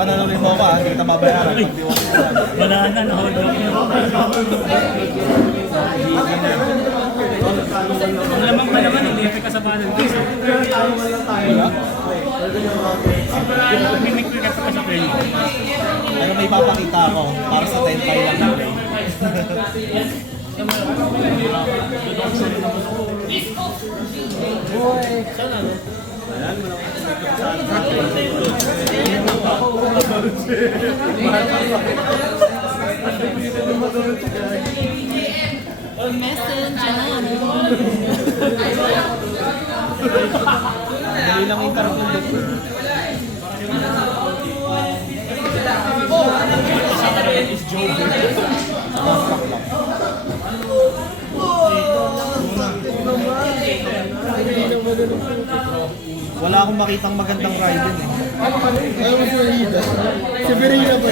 panalunin mo ako, hindi kita babayaran. Wala na, no? Ang lamang pa naman, hindi ka sa panel. May quick ka sa play. Ano may papakita ako para sa 10 pay lang na play. Dali lang yung karapundot. Wala akong makitang magandang Raiden eh. Si Verena ba?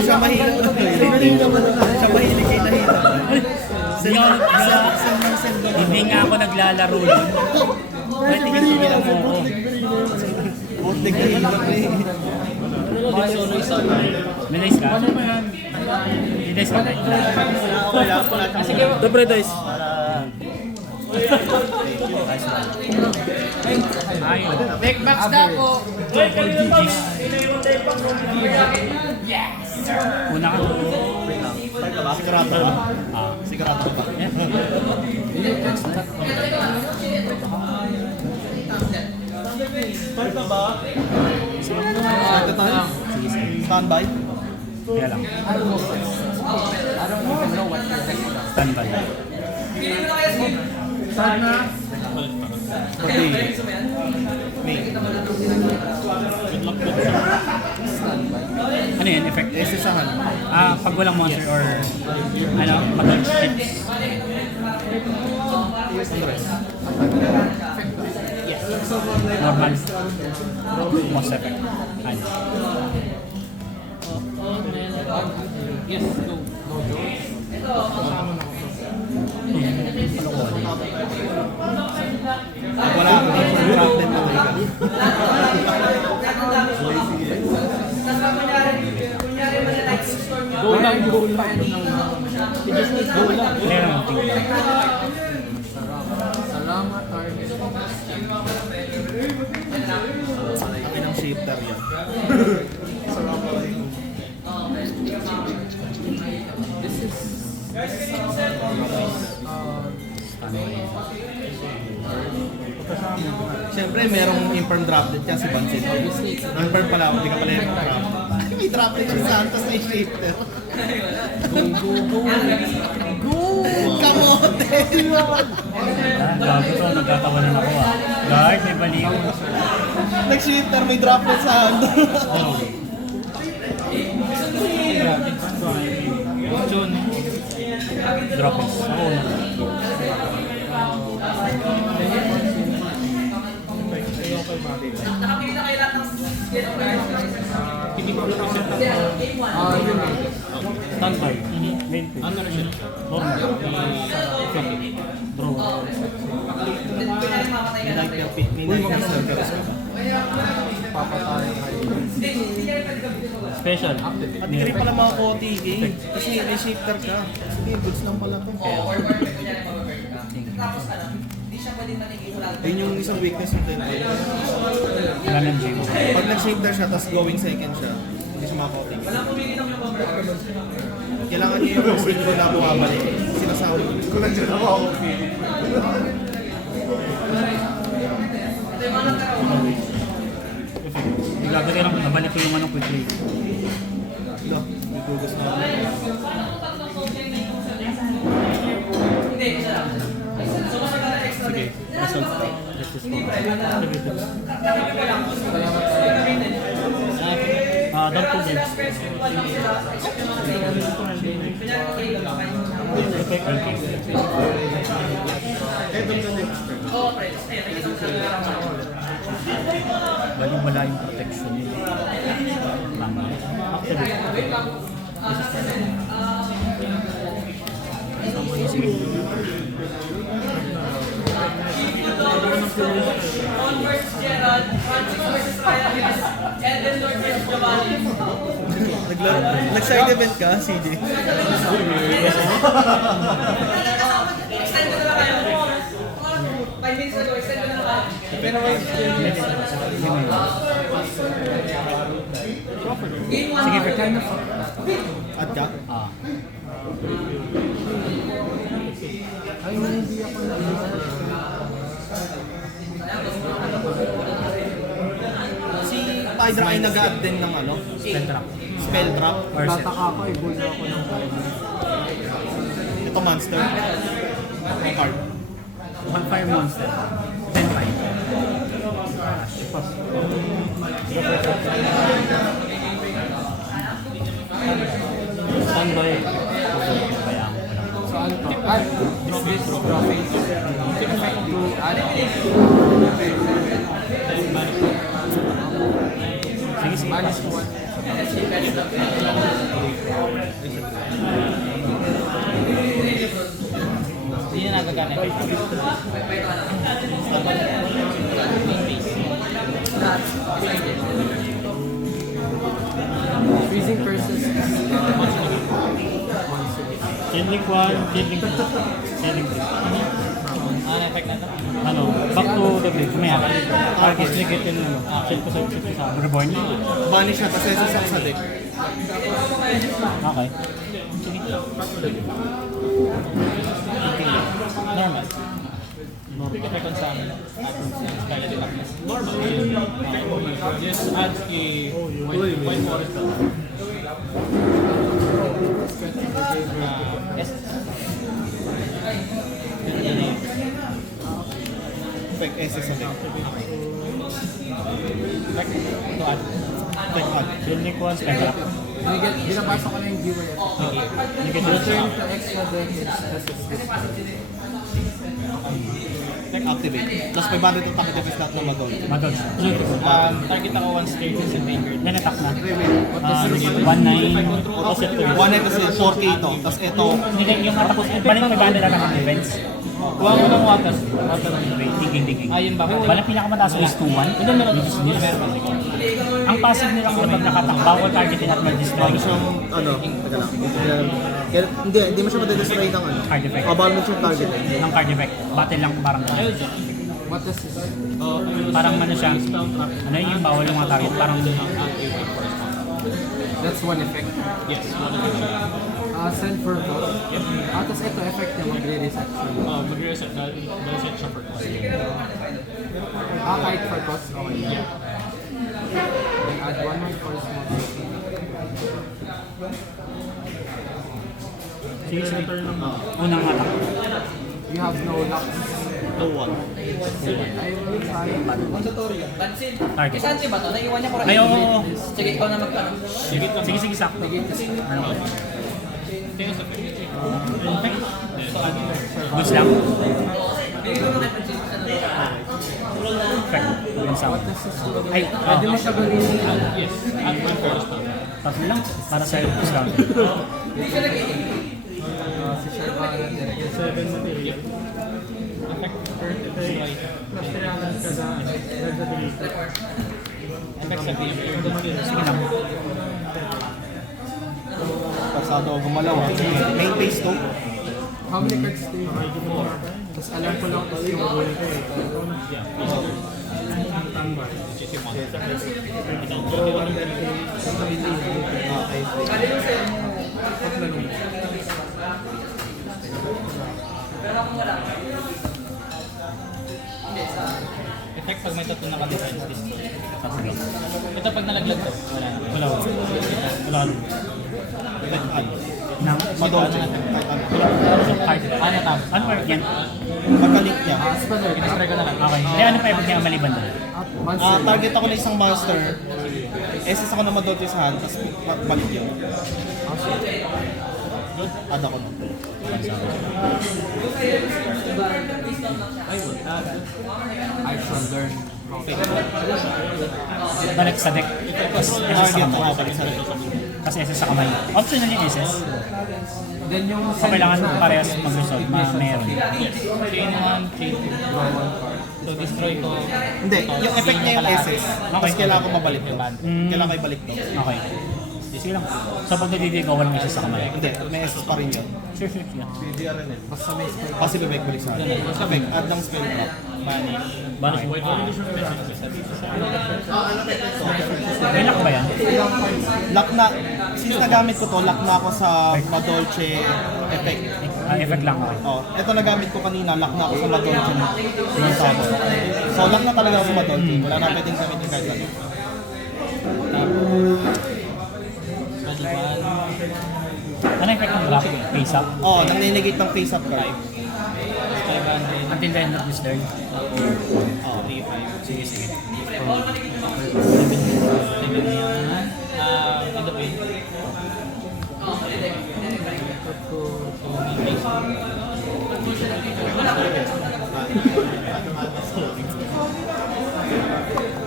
Siya mahilig na to eh. Siya mahilig kay Nahita. Hindi nga ako naglalaro nun. Pwede tigil lang po ako. Portig na Nahita eh. May nice ka? May nice ka? Dobre dice. Ayun. Backbox na po. Una ka. Sigurado ba? Sigurado ba? Start na ba? Start na tayo? Standby? Kaya lang. Standby. Start na. Okay. May. Ano yun? Effect? Esisahan. Pag walang monster or ano, mag-launch chips. Normal. Most effect. Ano? Yes, go. Pag wala akong different captain na talaga. Go lang, go lang. You just need go lang. Clear ang tingin. Salamat, Target. Ang inang shifter yan. This is... Siyempre, merong imperm drafted ka si Bansin. Imperm pala ako, hindi ka pala yung drafted. May drafted ka si Santos na yung shifter. Go! Kamote! Gago to, nagtatawanan ako ah. Guard, may baliw. Nag-shifter, may drafted sa hand. Oh. John. Drop it. Oo. Hindi ko represent ang... yun eh. Standby. Main page. Ano na siya? Normal. Draw. Ninay ka servers ka. Papatayin kayo. Special. At hindi rin pala mga OTK. Kasi may shifter ka. Sige, goods lang pala to. Yun yung isang weakness ng Tentai. Wala ng gym. Pag nag-shifter siya, tapos going second siya, hindi siya maka-OTK. Kailangan niya yung skill ko na bumabalik. Sinasabi ko. Kung nandiyan ako, okay. Gagawin lang, nabalik ko yung ano quickly. Ito, may tugas na ako. Sige. Result. Let's just go. Down to game. Galing wala yung protection nila. Tama. Actually, sige. Nag-side event ka, CJ? Sige, for kind of. At ka? Ay, hindi ako na. Si Hydra ay nag-add din ng ano? Spell drop. Spell drop. Or set. Tataka ako, ibon na ako ng Ito monster. May card. One fire monster. 10-5. Standby. Saan to? Add this graphics. Effect to add. Sige, sige. Minus 1. Hindi na nagagana. Freezing curses. Changeling 1, changeling 2. Changeling 3. Ano effect na ito? Ano? Back to the blade. Kumaya. Target negative na ano. Shield ko sa Reborn. Banish na kasi sa deck. Okay. Sige. Normal. Pick effect on sa amin. Skylight Darkness. Yes, adds a white forest. Yes. Effect SS sa deck. Effect to add. Effect add. Changeling 1, spell. Binabasa ko na yung giveaway. You can Return to extra deck. Activate. Tapos 500 attack defense lahat ng madol. Madod. Target ako once trigger is triggered. Then attack na. 1-9. One night kasi 4K ito. Tapos ito, Hindi yung attack ko. Balik may banda lang ng defense. Kuha mo ng water. Water ng Wait, tingin. Ayun ba? Walang pinakamataas is 2-1. Hindi, meron. Meron. Ang passive nilang kapag nakatak, bawal targetin at mag-destroy. bago siyang, ano, taga lang. Hindi mo siya madedestroy ng ano. Card effect. O bago mo siyang target. Ng card effect. Battle lang parang gano'n. What does this? Parang ano siya. Ano yung bawal yung mga target. Parang That's one effect. Yes. Send for both. Tapos ito effect niya magre-reset siya. Mag-reset na. Mag-reset siya for cost. Kahit for cost, okay. Yeah. Then add one more force mode. sige. Unang attack. You have no luck. No one. I will try. Target. Sante ba to? Naiwan niya ko rin. Ay, oo. Sige, ikaw na magtanong. Sige, sakto. Goods lang. Effect. Yung sound. Ay, Pwede mo siya gawin. Yes. Add one first. tatlo lang. Para sa discount. Si Sherman na direct. Effect sa game. Sige lang. Pasado ako gumalaw. Main phase 2. How many cards do you have? Tapos alam ko lang is yung win ko eh. Effect pag may tatlo naka-defense list. Tatlo. Ito pag nalaglag to, wala na. Wala. Wala. Nang Madol. card. Ano tam? Ano pa yan? Pagka-link niya. I-destroy ko na lang. Okay. Hindi, ano pa yung niya maliban doon? Target ako na isang monster. SS ako na madol sa hand. Tapos balik yun. Add ako na. I shall learn. Balik sa deck. Tapos SS sa Target kamay. ako balik sa rin. Tapos SS sa kamay. Optional yung SS. Then yung So, kailangan parehas mag-resolve. Meron. Chain 1, chain 2. draw one card. So So, destroy ko. Hindi, yung effect niya yung SS. Tapos kailangan ko mabalik to. Kailangan ko ibalik to. Okay. Sige lang. So pag nadidig ka, walang isa sa kamay. Hindi, may SS pa rin yun. Sure. Yeah. Basta may spell. Possible balik sa akin. Effect, add ng spell drop. Banish. May lock ba yan? Lock na, since nagamit ko to, lock na ako sa Madolche effect. Effect lang ako. Oh, ito nagamit ko kanina, lock na ako sa Madolche ng sabon. So lock na talaga ako sa Madolche. Wala na pwedeng gamitin kahit ano. Ano effect ng drop? Face up? Oh, nang-negate ng face up card. 500. Until the end of this turn? Oh, 3-5. Sige. Ito pa yun.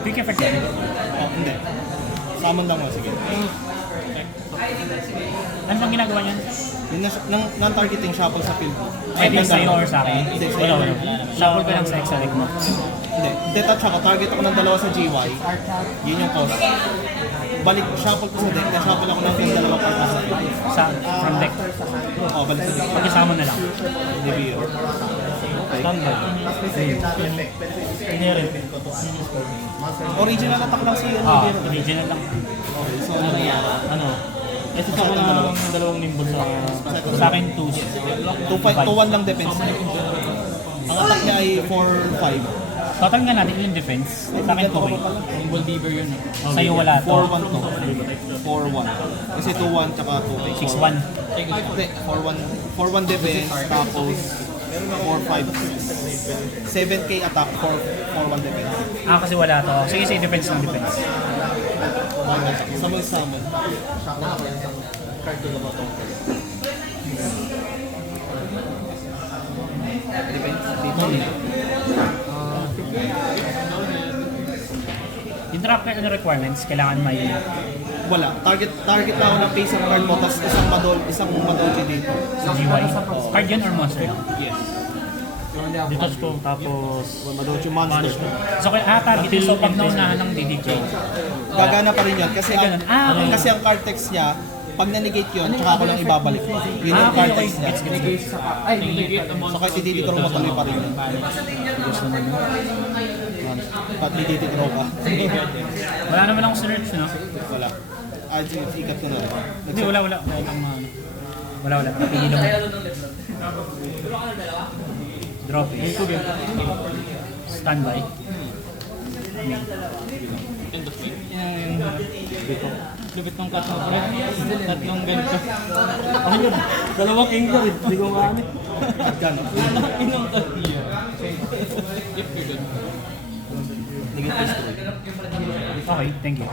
Quick effect yan. Oh, hindi. Summon lang mo, sige. Ano bang ginagawa niyan? Yung non-targeting shuffle sa field mo. Pwede sa'yo or sa akin? Hindi, sa'yo. Wala. Shuffle ka lang sa extra deck mo. Hindi, detach ako. Target ako ng dalawa sa GY. Yun yung cost. Balik, shuffle ko sa deck. Na-shuffle ako ng dalawa pa sa field. From deck. Oh, balik sa deck. Pag-isama na lang. Review. Standby. Inherent. Original attack lang siya. Original lang. So, Ano? Ito sa ko ng dalawang nimble sa akin 2. 2-1 lang defense. Ang attack niya ay 4-5. Total nga natin yung defense. Sa akin 2. Nimble Beaver yun. Sa'yo wala to. 4-1 to. 4-1. Kasi 2-1 tsaka 2. 6-1. Hindi, 4-1 defense, tapos 4-5. 7k attack, 4-1 defense. Kasi wala to. Sige, say defense ng defense. Summon. Yung trap card ano requirements, kailangan may Wala. Target lang ako ng face of card mo, tapos isang madol dito. GY. Card yun or monster? Yes. Detach ko, tapos Madol yung monster. so target yun. So pag naunahan ng DDK, Gagana pa rin yun. Kasi ganun. Okay. kasi ang card text niya, pag na-negate yun, tsaka ako lang ibabalik. Yun yung card text niya. Ay, hindi. So kahit hindi ko rin matuloy pa rin yun. Ba't hindi draw ka? wala naman akong search, no? Wala. Sige, ikat ko na rin. Hindi, wala. Wala. Pipili lang. Drop it. Standby. Lupit ng cut mo, pre. Tatlong ganito. Ano yun? Dalawang anger, hindi ko makamit. Gano? Inong tayo. Yep, you're good. Negative destroy. Okay, thank you.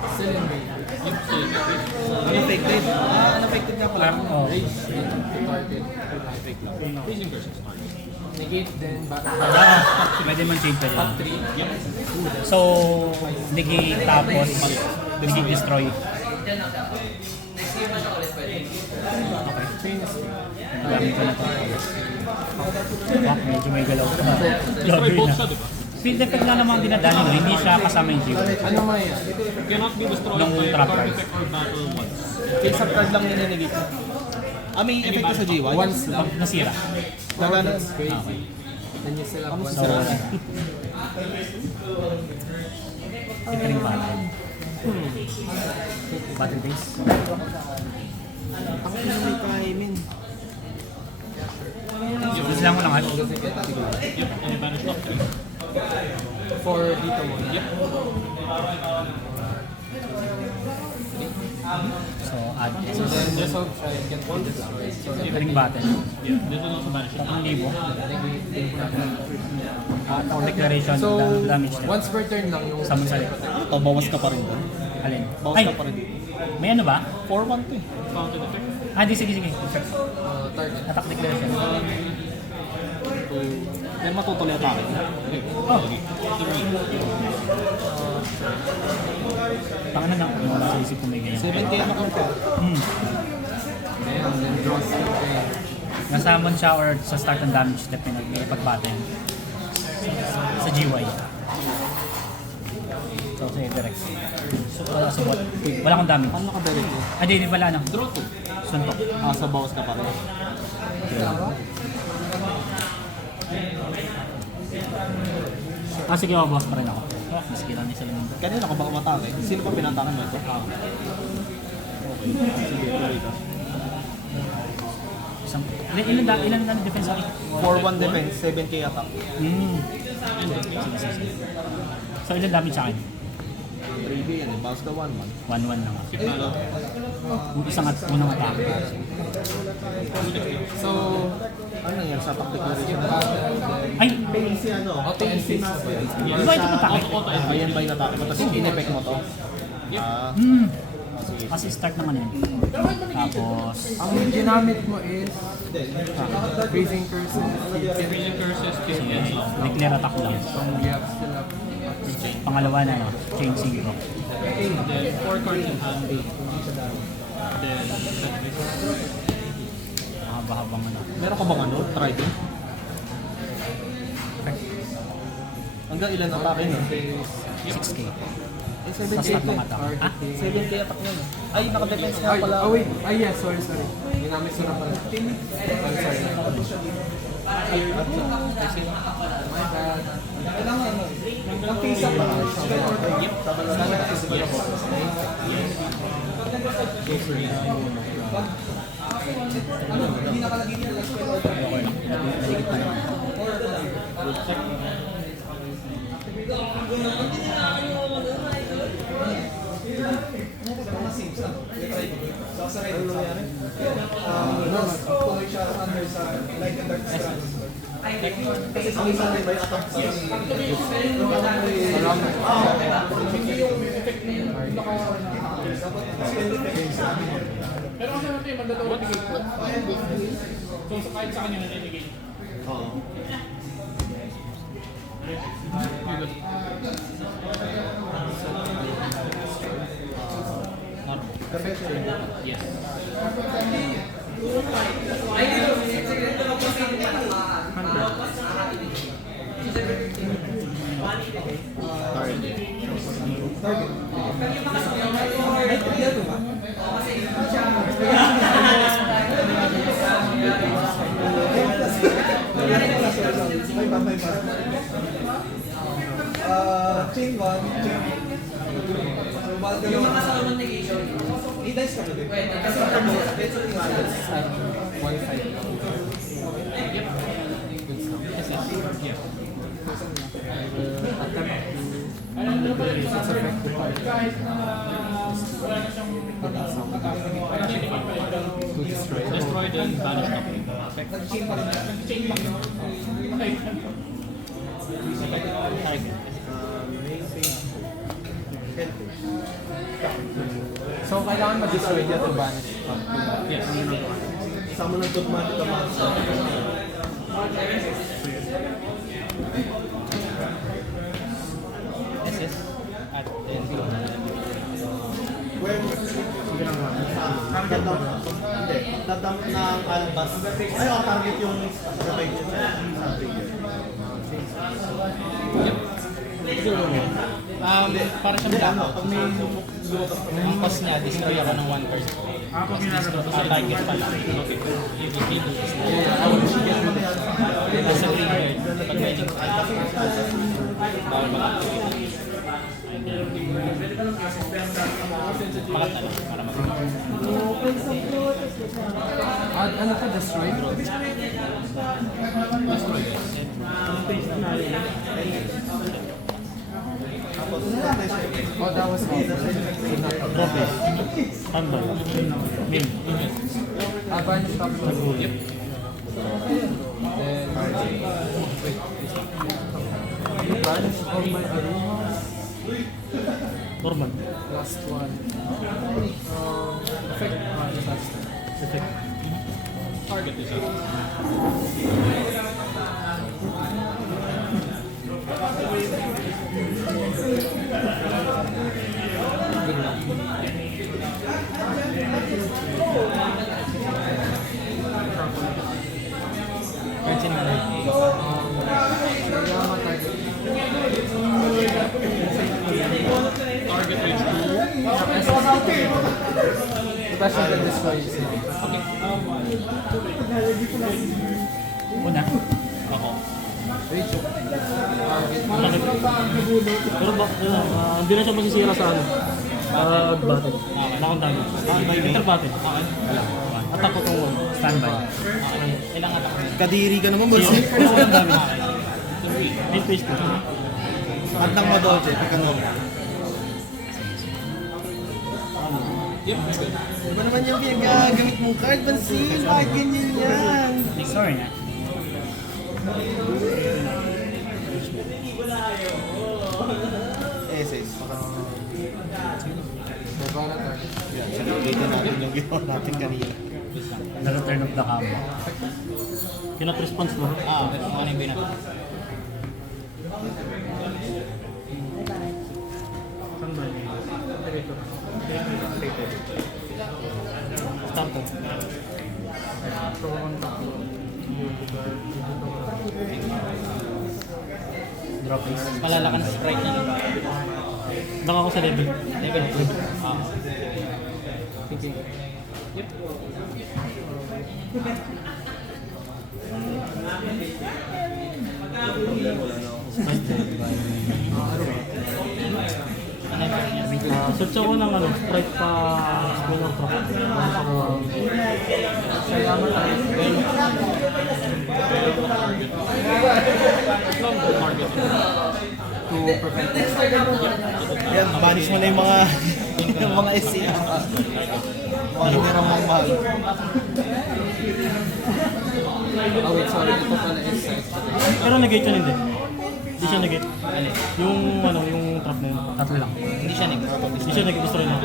Unaffected? Unaffected nga pala. Oh. Negate din, Pwede man change pa dyan. So, negate tapos negate destroy. Okay. Gamit ko na ito. Medyo may galaw. Grabe na. Field effect na naman dinadali mo, hindi siya kasama yung GY. ano mo yan? Cannot be destroyed Nung by trap card card. effect or battle once. Face up card lang yung ninegate mo. May effect ko sa GY? Once lang. Pag nasira. Gagana. That's crazy. Then you still have one. So, ito rin battle. Battle base. Ako na may kaimin. Gusto lang ko lang. And you banish top 3. For dito mo. Yep. So, add. Just hope I can hold this. Ito rin battle. Yeah, this will also banish it. 3,000. For declaration, So, damage na. once per turn lang yung... Summon sa O, bawas ka pa rin doon. Alin? Bawas Ay, ka pa rin. may ano ba? 4-1 to eh. Fountain effect. Di, sige. target. Attack declaration. Then matutuloy atake. Oh. Pangalan na ako. Sa isip ko may ganyan. 70 ano ko pa. Ayan, then draws ka Nasamon siya or sa start ng damage step na pag-battle. Sa GY. So, sa direct. So, support. Wala akong dami. Paano naka-direct mo? Ah, di pala ano? Draw 2. Suntok. Ah, sa bawas ka pa rin. Ah, sige, bawas pa rin ako. Mas kailan niya sila nito. Kanina ka baka matake? Sino pa pinatakan mo ito? Okay. Sige, tuloy ka. Ilan na defense ako? 4-1 defense, 7k attack. So, ilan damage sa akin? 3B yan eh, bawas ka 1 man. 1-1 lang. Yung isang unang atake. So, Ano yan sa attack declaration? Ay! Base ano? Base Di ba ito atake? Ayan ba yung atake mo? Tapos in-effect mo to? Ah, sige. Kasi start naman yun. Tapos... ang ginamit mo is Freezing Curses. Freezing curses, kiss Sige, declare attack lang. Yeah, still up. Pangalawa na, no? Chain Synchro. then 4 cards in hand. Then, Mahaba-habang ano. Meron ka bang ano? Trident? Hanggang ilan atake niya? 6k. Eh, Sa 7k start ito. ng attack. Ha? 7k attack niya. Ay, naka-defense nga Ay, pala. oh wait. Ay, yes. Sorry. Ginamit ko na pala. I'm sorry. My bad. Kailangan ano? Mag-face up lang. Yep, tama lang. Sana kasi sige ako. Ano? Hindi nakalagay nila last spell order. Maligit pa naman. Tuloy siya under sa light and dark strands. Kasi sa isa rin may attack sa pero kasi natin, magdadawag tigil. So, kahit sa kanya nanginigil. Oo. Yes. Chain 1, chain 2. Yung mga sa negation. I-dice ka pwede. Kasi ako, it's a tingales. One side. Destroy then banish top. Nag-chain pa rin. Chain lang yun. Target. So, kailangan mag-destroy niya to banish. Yes. Sama ng dogmatic amount sa SS. At then, when target ng hindi, dadamp ng albas. Ay, ang target yung revenge sa trigger. para siyang Ano, black. pag may lumabas pa Ang cost niya, destroy ako ng 1 card. Tapos destroy sa target pala. Okay. He-do is nasa trigger. Pag may link, bawal mag-activate. And then, pakat na lang para mag-activate. Ano pa, destroy? Oh, that was all. Handball. Mim. Banish top. Yep. Then, banish all my arenas. Normal. Last one. Effect. Disaster. Effect. Target is up. Good luck. Cards in hand. Kailangan target. Special can destroy is Una. Ako. Rage. Pero hindi na siya masisira sa ano. Battle. Wala akong damage. Enter battle. Attack ko kung standby. Ilang attack? Kadiri ka naman, boss. Wala akong damage. Main phase ko. At nang madoje, pikan mo. Diba naman yung gagamit mong card, Bansin? Bakit ganyan yan? Sorry na. SS. Baba na target. Yan, ulitin natin yung ginawa natin kanina. The return of the combo. Cannot response mo. Ano yung binat? Starter. Drop is. Malalakan sa sprite niya. Baka ako sa level. Level 2. Search ako ng ano, sprite pa spin of trap. Salamat tayo. To prevent this. Yan, banish mo na yung mga yung mga SCA. Mga hinirang mga mahal. Oh wait, sorry. Ito pala is set. Pero nag-gate yan hindi. Hindi siya nag-gate. Yung ano, yung trap na yun. Tatlo lang. Hindi siya nag. Hindi siya nag-destroy na.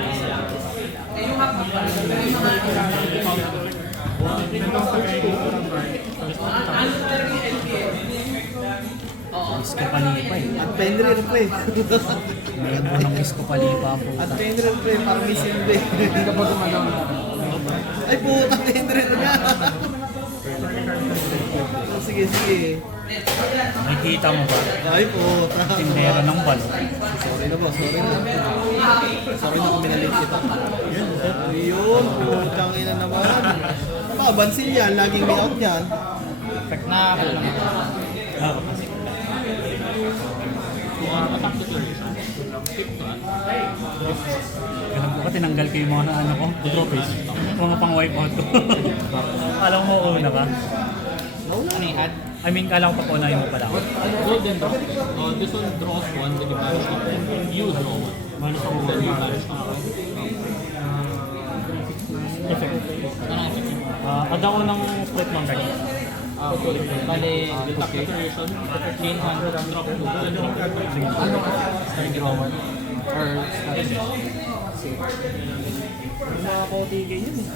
Isko palipa eh. At Penril pa eh. Meron mo ng isko palipa po. At Penril pa eh, parang may silbi. Hindi ka ba gumalaw na? Ay puta, Penril nga. Sige, sige. Nakikita mo ba? Ay puta. Tindera ng balo. Sorry na boss, sorry na. Sorry na kung minalit kita. Ayun, putang ina naman. Bansin yan, laging may out yan. Na ako lang. Oo. Ganun ko tinanggal ko yung mga ano ko, drop is. Mga pang wipe out ko. Alam mo una ka? Ano yung add? I mean, kala ko pa unahin mo pala ako. Golden draw. This one draws one with the banish one. You draw one. Minus ako Then you banish one. Effect. Ano ang effect? Add ako ng split ng card. Bale, Attack decoration. gain 1, drop 2. Ano ka? Start draw one. Or start. Mga kautigay yun eh.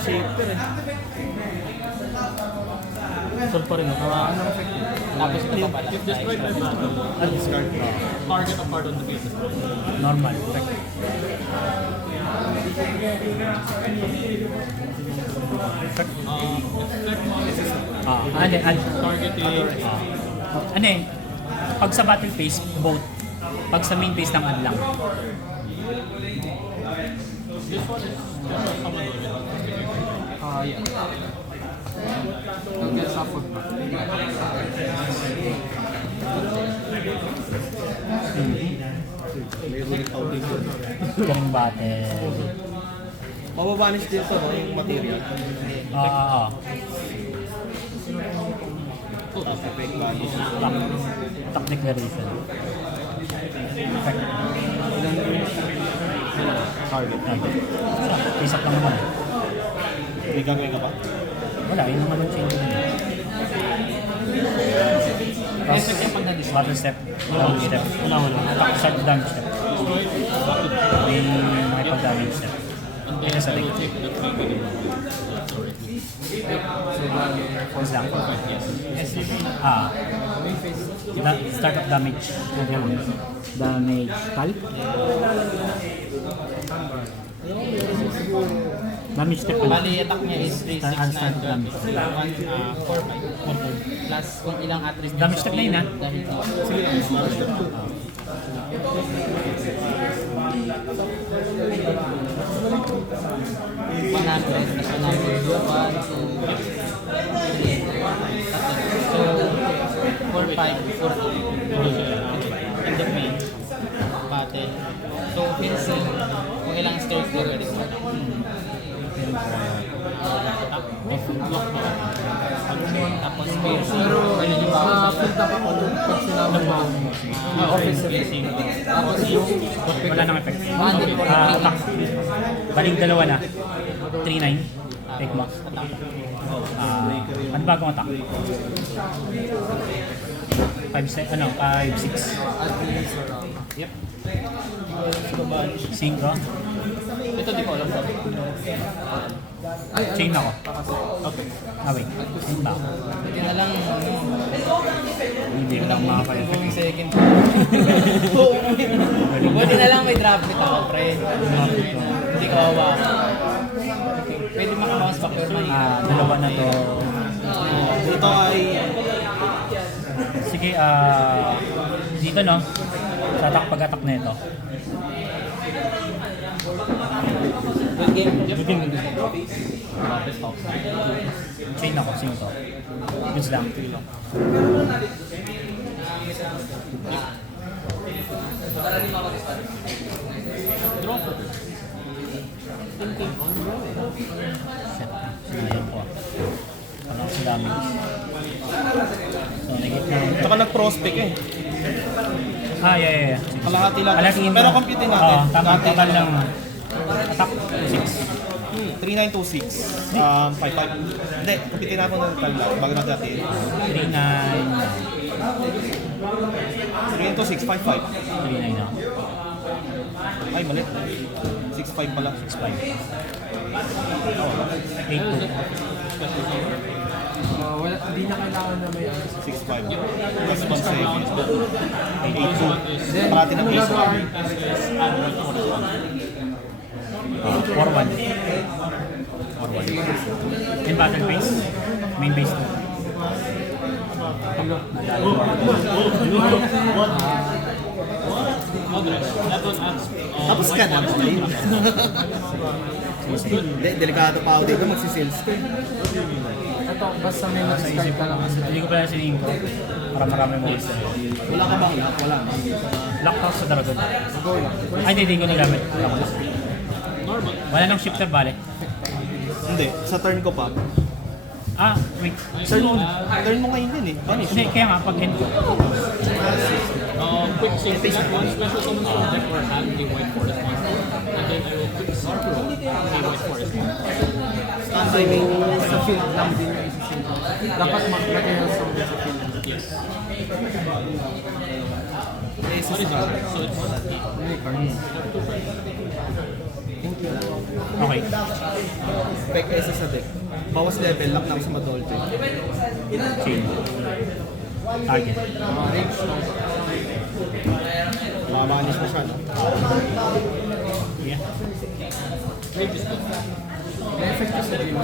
Shaper eh. Solve pa rin ako. Anong effect yun? Tapos ito pa pala. If destroyed by battle, Discard. target a card on the field. Normal. Effect. Effect Target ano eh, pag sa battle phase, both. Pag sa main phase ng ad lang. Yeah. Don't get shuffled ba? May ulit outing yun. Galing battle. Mababanish din ito, no? Yung material. Oo. Tapos effect banish. Attack declaration. Effect. Target. Face up lang naman. May gagawin ka ba? Wala, yun naman yung change ko. Effect yung pag na-discard. Battle step. Damage step. Una-una. Attack start damage step. May makipag-damage step. Ito sa leg. So, bali, Force lang. main phase. Start of damage. Damage. Tal? Damage step pala. Bali, attack niya is 3, 6, 9, Start damage. 4, 5. Plus kung ilang attributes. Damage step na yun, ha? Dahil Sige, plus 100. 1, 2, 3, 4. So, 4, 5, 40. In the main. Pattern. So, fencing, kung ilang stairs ka pwede mo. Tapos piercing. Pero na-filled up ako nung pag sinabi mo. Office piercing. Tapos yung Wala nang effect. 143. Attack. Baling dalawa na. 3-9. Take max. Ano bagong attack? 5-6. At least around. Yep. 5. Ito di ko alam sa Ay, Chain ako. Okay. Wait. Chain ba ako? Hindi na lang, Hindi ko lang makaka-effect. kung second. Buti na lang may drop hit ako, pre. Hindi kawawa ako. Pwede makabounce back your money. Dalawa na to. Ito ay Sige, dito no. Sa pag-attack na ito. Good game. Good game. Chain ako, 5. Goods lang. Sinayang ko. Wala ko sa damage. So, negate na. Tsaka nag-prospect eh. Yeah. Kalahati lang. Kalahatiin Pero lang. compute natin. Oo, tama. Dati, Total lang. Attack, 6. 3926. 55. Hindi, compute natin ng total lang. Bago natin dati. 3-9. 3926, 55. 3-9 na. Ay, mali. 65 pala. 6-5. 8-2. Wala, hindi na kailangan na may 65. Plus 1-7. 82. Parati ng base. 4-1. In battle phase, main base 2. Tapos ka na. Hindi, delikado pa ako dito. Magsisales ko. Ito, basta may na-discard ka lang kasi. Hindi ko pala siningin ko. Para marami mo gusto. Wala ka bang lock? Wala. Lock out sa dragon. Go lang. Ay, hindi ko nagamit. Wala nang shifter, bale. Hindi, sa turn ko pa. Wait. Turn mo ngayon din eh. Vanish. Hindi, kaya nga, pag end ko. Quick save that one special summons from deck or hand a white forest monster. And then I will quick circle a white forest monster. Standby me. Sa field lang din yung isi-shield. Dapat maglagay yung sound sa field. Yes. Yes, What is it? So it's May cards. Okay. Spec isa sa deck. Bawas level, lock na ako sa Madolce. Chain. Target. Range lang. Mamamanis mo siya, no? Yeah. May effect ka sa game.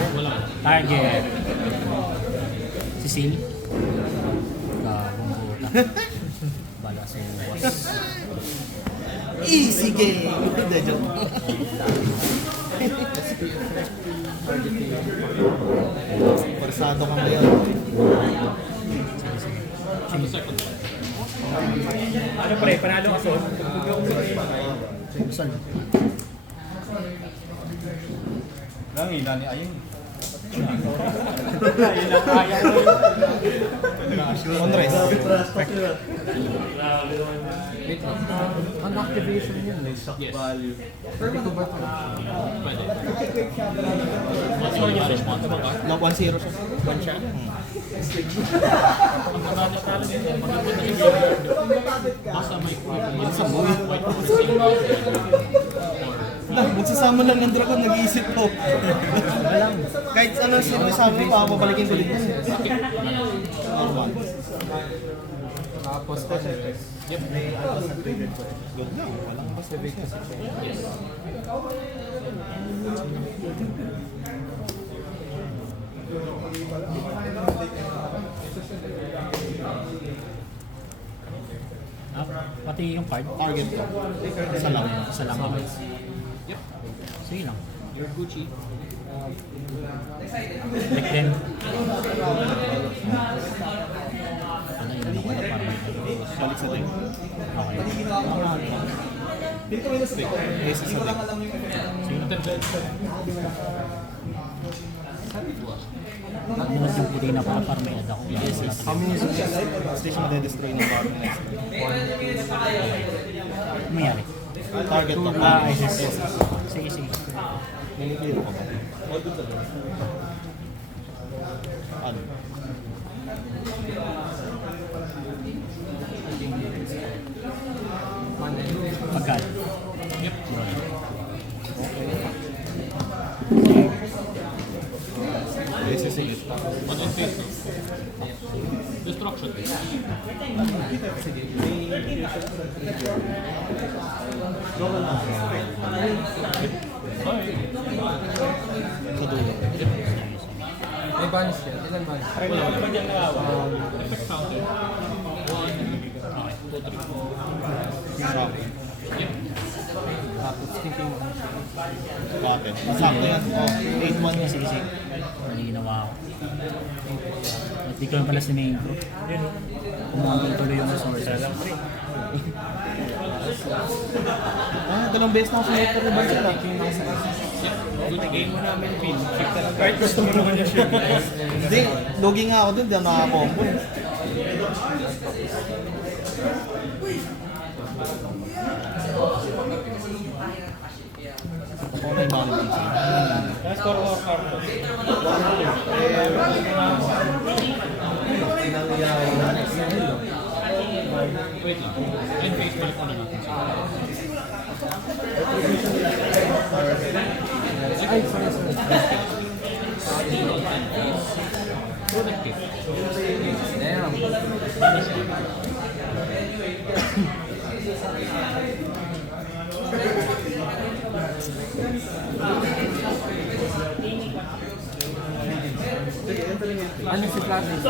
Target. Cecil. Gagong puta. Bala sa uwas. Easy game! Hindi, joke. Persado ka ngayon. the second one. Ano pre, panalo ka son? Saan? Nangina ni Ayun. On rest. Wait lang. Ang activation yun. Yes. Pwede ko ba ito? Pwede. What's your banish monster mag-art? Lock 1-0 siya. One shot. Ang banish talaga yun. Maganda na yung basta may problem. Basta mo. White forest. Magsasama lang ng dragon, nag-iisip ko. Kahit ano sinasabi mo, papabalikin ko din. Tapos, Yep. Good lang, walang basta big kasi. Yes. Pati yung card. Target ko. Isa lang. Isa lang. Yep. Sige lang. Your Gucci. Click din. Ano yun? Ano ko na parang Balik sa din. okay. Yes, sa din. Ano lang yung puti na pala parang may add ako. How many station na-destroy ng bottom? Ano nangyari? Target to. ISIS. Sige, sige. Nangyayari ko ba? Ano? Pagkat. Yep. Yes, is it. What is this? Destruction. Sorry. Sa dulo. May banish yan. Ilan banish? Effect counter. 1, 2, 3. Shock. Yep. Tapos thinking Bakit? Masakto yan. Oh, 8-1. Sige, sige. Ano ginawa ko? At di ko lang pala siname ko. Kumamang tuloy yung resources. Dalawang beses na ako sinayot ko ba sila? Yep. Good game mo namin, Pin. Kahit gusto mo naman yung ship. Hindi, logi nga ako dun, di ako nakakombo. Ako may money dito. Score or card. Wait lang. And face balik mo na natin. ay, sorry. Productive. Damn. Ano si Platinum?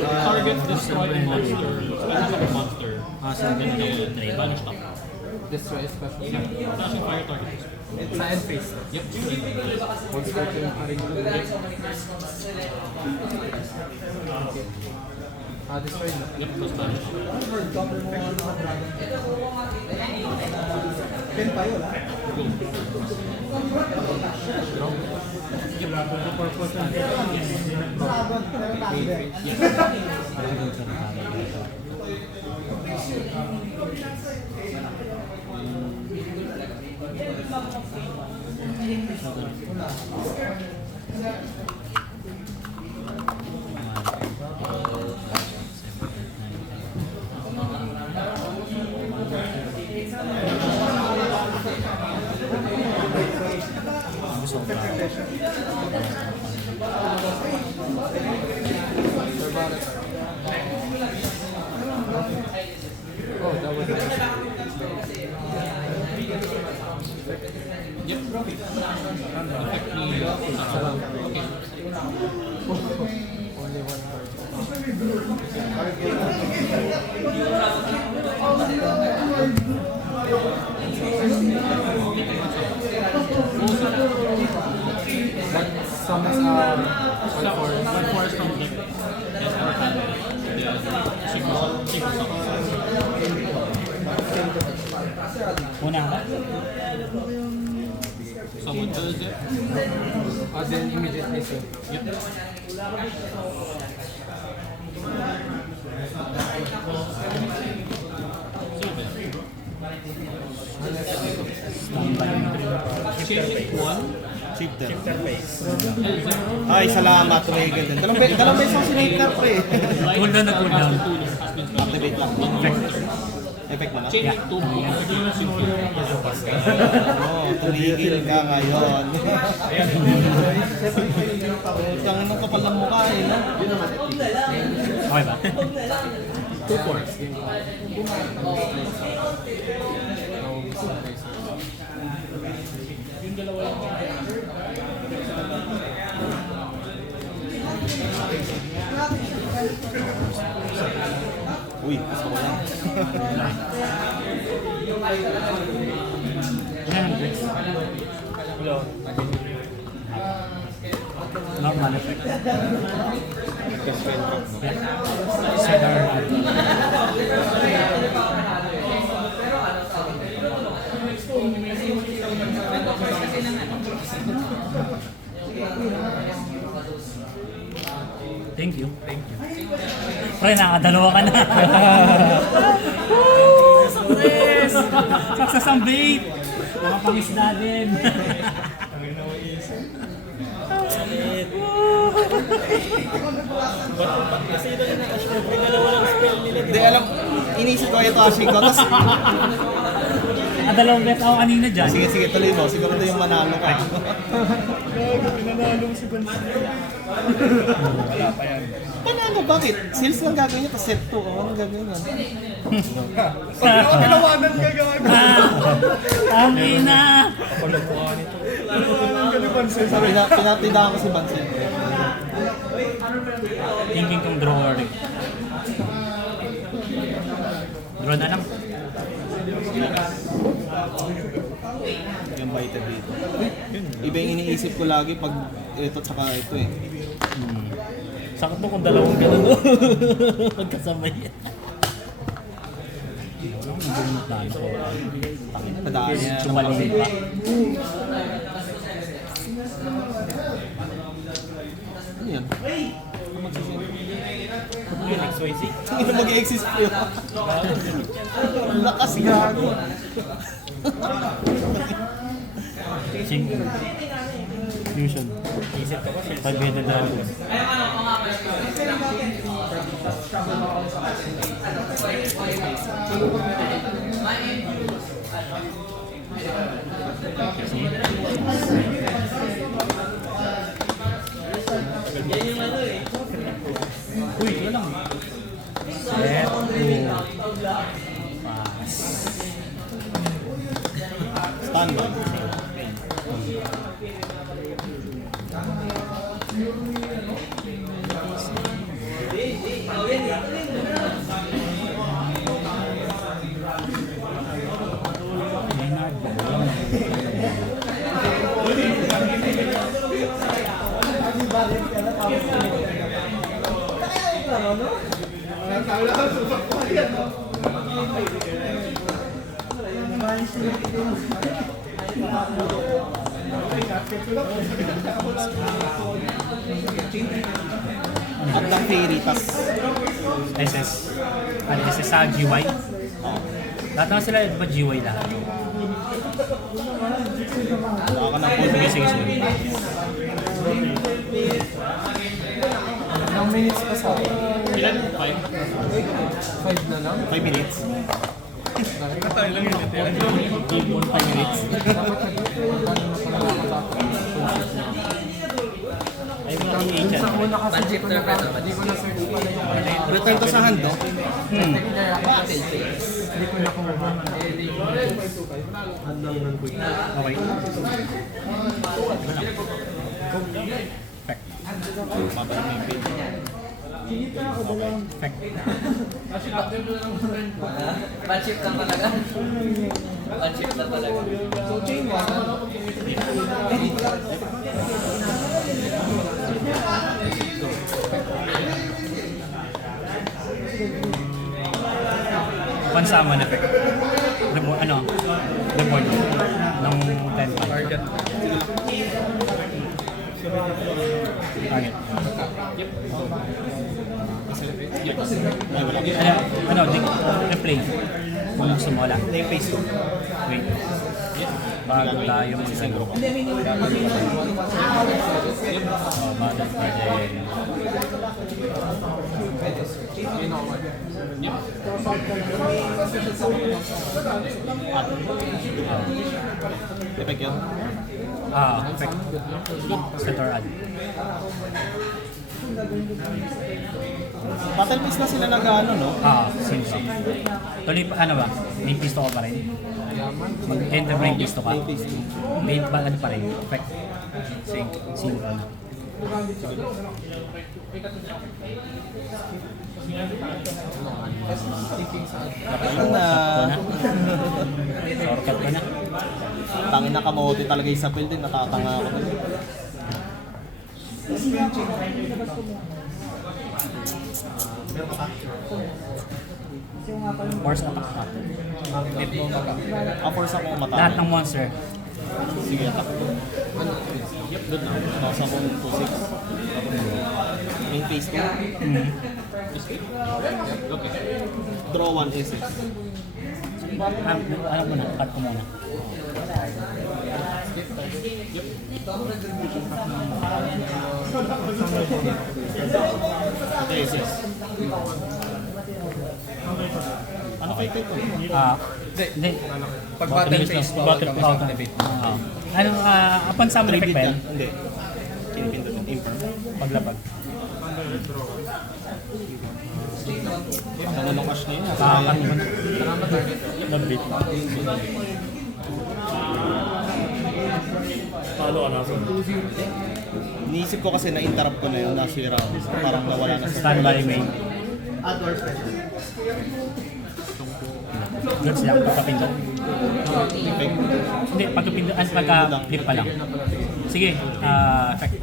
Target destroy a monster. Special monster. So ganun yung trade. Banish top. Destroy special. Flashing fire target. Sa end phase. Yep. One start yung pa rin. Destroy na. Yep. Plus banish top. Oh, that was nice. Yep. Effect ni okay. Only one card. That summons One forest from deck. Yes, our hand. Yeah. Sigma summon. Una ka? Someone does it. then immediately so. Yep. Standby yung Change it 1. Shifter. interface. Ay, salamat. Tumigil din. Dalawang beses ako sinayot na pre. Cool down na cool down. Activate lang. Effect naman. Change it to Oo, tumigil ka ngayon. Tangin ng kapal ng mukha eh, no? Okay ba? 2 force. Uy, gusto ko yan. Ilan ang Chris? Normal effect. Nagka-spell drop, no? Yeah. Cedar Rod. Thank you. Pre, nakadalawa ka na. Woo! Success! Success ang bait! Nakapangisda din. Hindi, alam, inisip ko ito, Ashiko. Tapos, Dalawang bet ako kanina dyan. sige, sige, tuloy mo. Siguro ito yung manalo ka. Pinanalo mo si Bansin. Panalo, bakit? Sales lang gagawin niya, tapos set 2. Anong gagawin yan? Pinawanan ka gagawin. Ang ina! Pinawanan ka ni Bansin. Pinatidaan ko si Bansin. Thinking kong draw or ring. Draw na lang. Yung biter dito. Iba yung iniisip ko lagi pag ito tsaka ito eh. Sakto kung dalawang ganun. Magkasabay. Tadaan niya. Tumalin pa. Ano yan? Ano magsisend? Yun, XYZ. Ano mag-exist po yun? Lakas gago. Sing. Fusion. Isip ko kasi. Pag-bedded dragon. Uy, ito lang. Set. Pass. Standby. Leonard, bago. At ng fairy, tas SS. Ano SS sa GY? Lahat naman sila ba GY lahat? wala ka ng Sige, sige, sige. Ilang minutes pa sa akin? Ilan? 5? 5 na lang? 5 minutes. Nakatayo lang yun. Game 5 minutes. Ay, mga Minsan agent. muna kasi hindi ko na-search pala yung Return to sa hand, no? Hindi ko nakuha. Okay. Babalik mo yung pin. Bad shift lang talaga. Bad shift lang talaga. So, chain 1. Pansaman effect. Ano? Reward ng 10 Target. Target. Ano? Replay. Kung gusto mo, wala. Ito yung face ko. Wait. Bago tayo mag-sigro ko. Oh, bago tayo. Effect yun. Effect. Center ad. Battle piece na sila nag-ano, no? Sinso. Tuloy pa, ano ba? May pisto ka pa rin? Mag-enter ba yung pisto ka? May face ko. Main ba ano pa rin? Effect. Sync. Sync ano. Ano na? Shortcut ka na. Tangin na kamote talaga yung sa build din, natatanga ako dun. Force attack ka. Force ako Lahat matama. ng monster. Sige, attack ko. Yep, good now. Nasa akong 2-6. Main phase ko. Okay. Draw 1 A6. Ano mo na, cut ko muna. A6. Ano kayo ito? Hindi. Pag battle phase, bawal battle kang phase. mag-activate. Ano, upon summon effect ba yan? Hindi. Kinipindot yung imper. Paglapag. Ano nung cash na yun? Kakan mo na. Nag-beat. Paano ka nasa? Iniisip ko kasi na-interrupt ko na yun, nasira ako. Parang nawala na sa Standby main. Goods lang, pagkapindot. effect. Hindi, pagkapindot, pagka-flip pa lang. Sige, effect.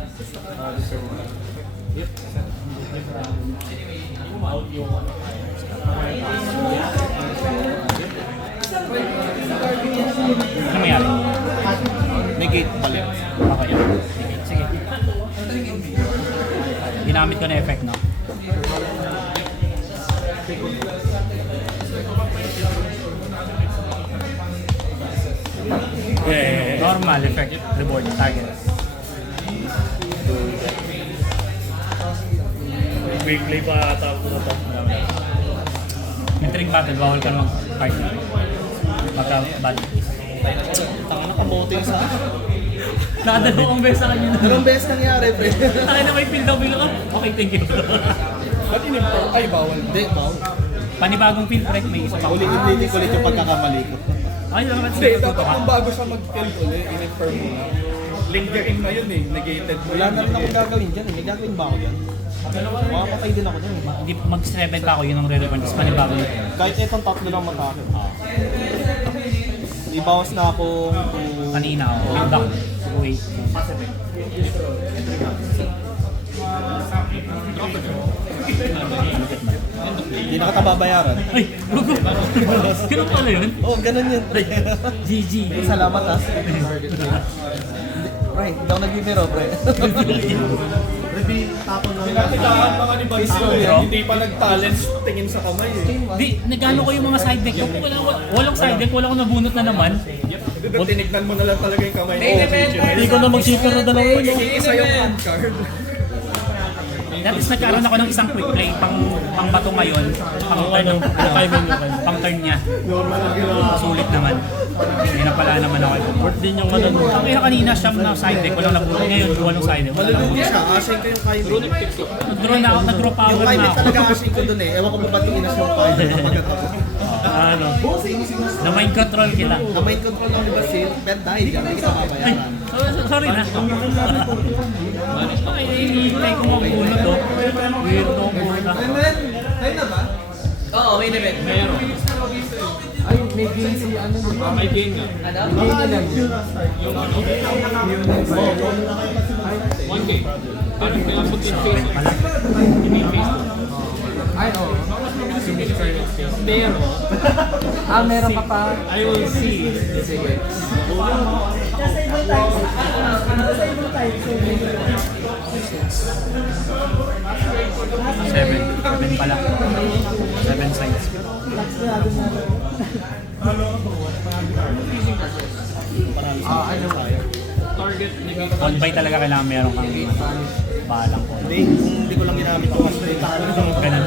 Ano mayari? Negate balik. Okay. Sige. Ginamit ko na effect, no? Normal effect, reward target. Quick play pa ata ako na to. Entering battle, bawal ka naman partner. Magka-battle. Tanga na kamote yung sa akin. Nakadalawang beses sa kanya na. Dalawang beses nangyari, pre. Tayo na may field daw bilang ka. Okay, thank you. Ba't in-import? Ay, bawal. Hindi, bawal. Panibagong field break, may isa pa. Ulitin ko ulit yung pagkakamali ko. Ay, naman Hindi, dapat kung bago siya mag-kill ulit, in-import mo na. Lingering na yun eh, negated mo Wala yun. na rin akong gagawin dyan eh. May gagawin ba ako dyan? Makapatay din ako dyan eh. Hindi, mag-7 pa ako, yun ang relevant. Tapos panibagong yun. Kahit itong tatlo lang matake. Ibawas na akong Kanina, wait back. Wait. Hindi na kita babayaran. Ay, gugo. Ganun pala yun. Oo, ganun yun. GG. Salamat ah. Pre, hindi ako nagbibiro, pre. Pinatilaan mga ni Banso yan, hindi pa nag-talent tingin sa kamay eh. Di, nagano ko yung mga side deck ko. Walang side deck, wala akong nabunot na naman. Hindi ba tinignan mo na lang talaga yung kamay mo? Hindi ko na mag-shipper na dalawa yun. Isa yung hand card. Tapos nagkaroon ako ng isang quick play pang bato ngayon, pang turn niya. Sulit naman. Hindi na pala naman ako. Worth din yung ano. Ang ina kanina siyam na side deck, walang nabunot. Ngayon, walang side deck. Wala Malulugi nabunot. siya. Asing ko yung Kaimik. Nag-draw na ako, nag-draw Yung power na Kaimik ako. talaga asing ko dun eh. Ewan ko ba ba't inas yung Kaimik kapag ito. Ano? Na mind control kita. Na mind control lang ni Basil, pero dahil dyan, hindi kita babayaran. Sorry na. Okay, hinihintay ko ang bunot to. Weird to ang bunot. Oo, may event. Ay, may game si ano di ba? May game nga. Game lang yun. One game. Parang kailangan put in face. Hindi face to. Ay, oo. Pero, Meron ka pa. I will see. Sige. Seven pala. 7 sides. Target negate. On by talaga kailangan meron kang balang ko. Hindi, kung hindi ko lang ginamit yung mas Ganun.